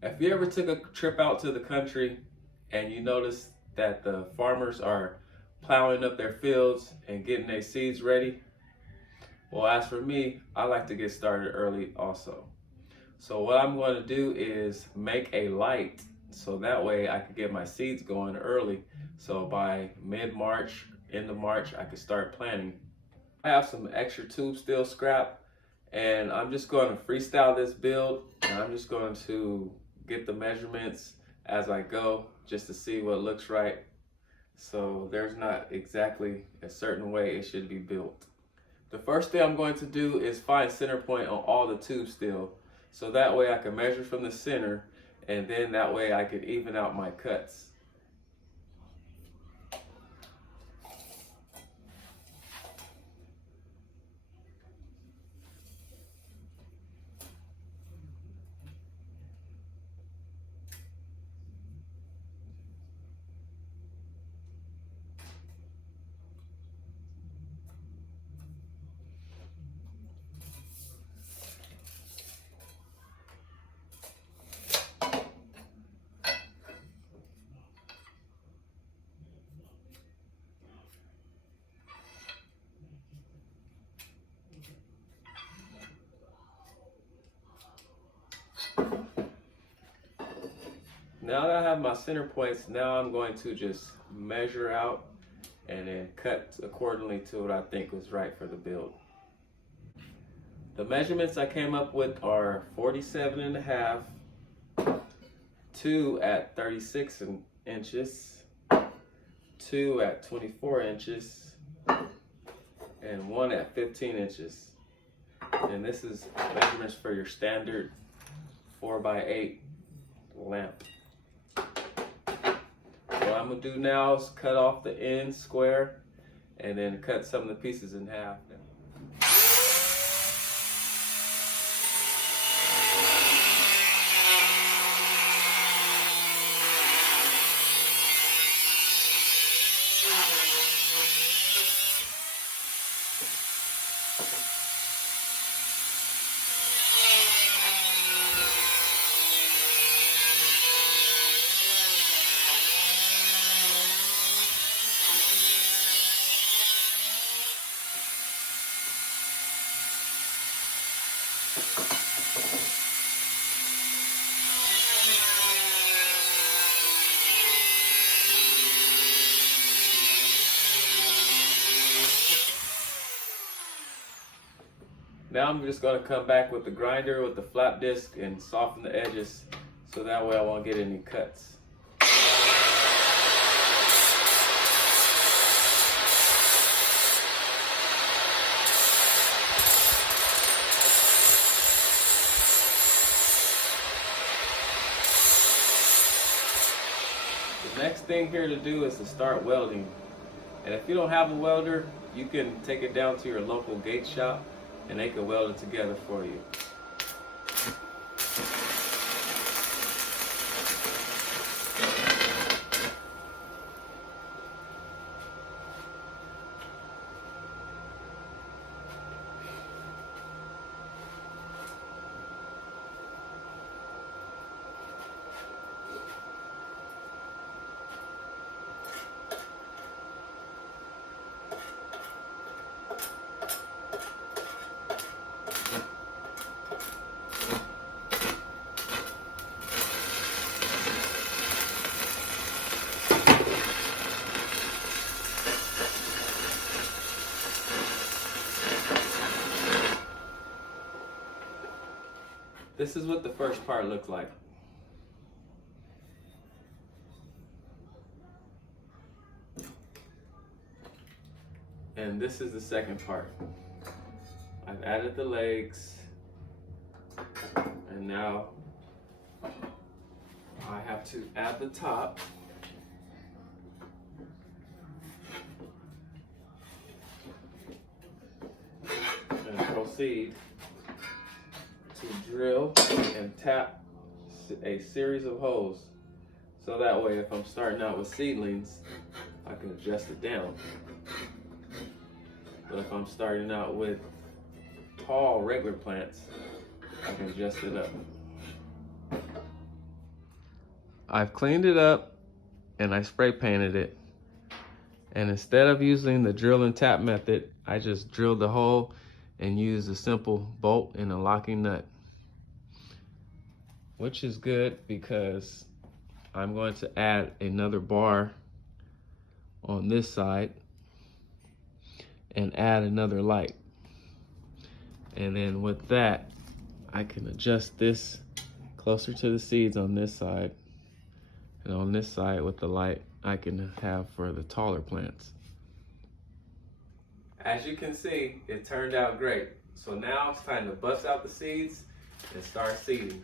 If you ever took a trip out to the country and you notice that the farmers are plowing up their fields and getting their seeds ready, well, as for me, I like to get started early also. So what I'm going to do is make a light so that way I can get my seeds going early. So by mid-March, end of March, I can start planting. I have some extra tube steel scrap and I'm just going to freestyle this build, and I'm just going to get the measurements as I go just to see what looks right. So there's not exactly a certain way it should be built. The first thing I'm going to do is find center point on all the tube steel, so that way I can measure from the center, and then that way I can even out my cuts. Now that I have my center points, now I'm going to just measure out and then cut accordingly to what I think was right for the build. The measurements I came up with are 47 and a half, 2 at 36 inches, 2 at 24 inches, and 1 at 15 inches. And this is measurements for your standard 4x8 lamp. What I'm gonna do now is cut off the end square and then cut some of the pieces in half. Now I'm just going to come back with the grinder with the flap disc and soften the edges so that way I won't get any cuts. The next thing here to do is to start welding. And if you don't have a welder, you can take it down to your local gate shop and they can weld it together for you. This is what the first part looked like. And this is the second part. I've added the legs, and now I have to add the top. And proceed to drill and tap a series of holes. So that way if I'm starting out with seedlings, I can adjust it down. But if I'm starting out with tall regular plants, I can adjust it up. I've cleaned it up and I spray painted it. And instead of using the drill and tap method, I just drilled the hole and used a simple bolt and a locking nut. Which is good because I'm going to add another bar on this side and add another light. And then with that, I can adjust this closer to the seeds on this side. And on this side with the light, I can have for the taller plants. As you can see, it turned out great. So now it's time to bust out the seeds and start seeding.